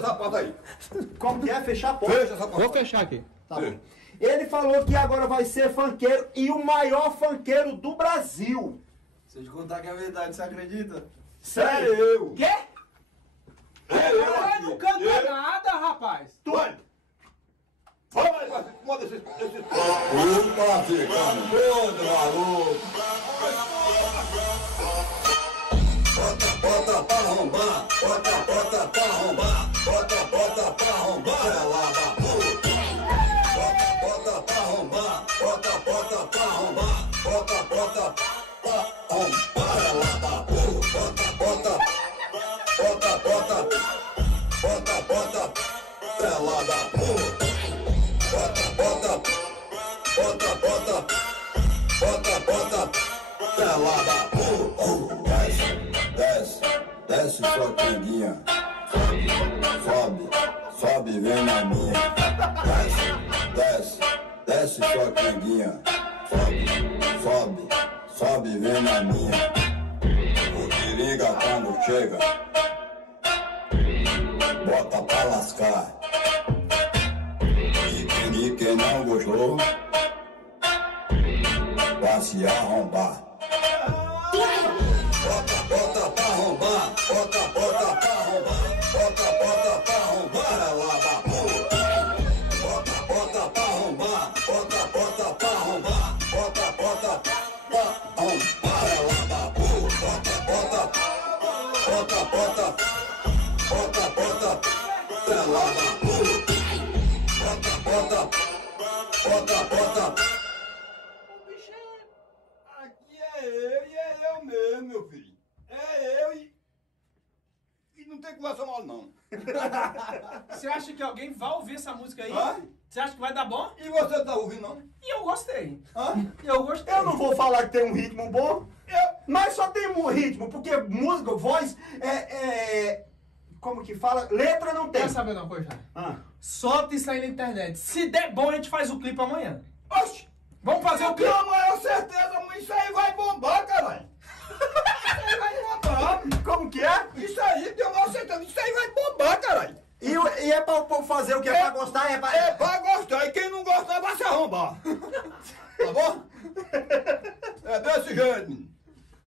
essa porta aí. Como que é? Fechar a porta? Fecha essa porta. Vou fechar aqui. Tá bom. Ele falou que agora vai ser funkeiro e o maior funkeiro do Brasil. Se eu te contar que é verdade, você acredita? Sério? Eu. Quê? Eu Eu não canta nada, rapaz. Vamos aí, manda esse... Tá ficando todo maluco. Bota pra arrombar, bota pra arrombar, bota pra arrombar, ela da puta. Bota pra arrombar, bota pra arrombar, bota pra arrombar, ela da puta. Bota, ela da puta. Bota, ela da puta. Desce sua pinguinha. Sobe, vem na minha. Desce sua pinguinha. Sobe, vem na minha. O Tiringa quando chega, bota pra lascar. E quem não gostou, vai se arrombar. Bota pra arrombar, bota pra arrombar, bota pra arrombar, ela da puta. Bota pra arrombar, bota pra arrombar, bota pra arrombar, ela da puta. Bota, ela da puta. Bota. Aqui é eu e é eu mesmo, meu filho. É eu e não tem conversa mal, não. Você acha que alguém vai ouvir essa música aí? Hã? Você acha que vai dar bom? E você tá ouvindo, não? E eu gostei. Hã? Eu gostei. Eu não vou falar que tem um ritmo bom, mas só tem um ritmo, porque música, voz, como que fala? Letra não tem. Quer saber de uma coisa? Ah. Solta isso aí na internet. Se der bom, a gente faz o clipe amanhã. Oxi! Vamos fazer o clipe? Não, mas eu certeza, mas isso aí vai bombar, caralho. Isso aí vai bombar. Como que é? Isso aí, tem uma certeza, isso aí vai bombar, caralho. E é pra o povo fazer o que? É pra gostar? É pra gostar, e quem não gostar vai se arrombar. Tá bom? É desse jeito, menino.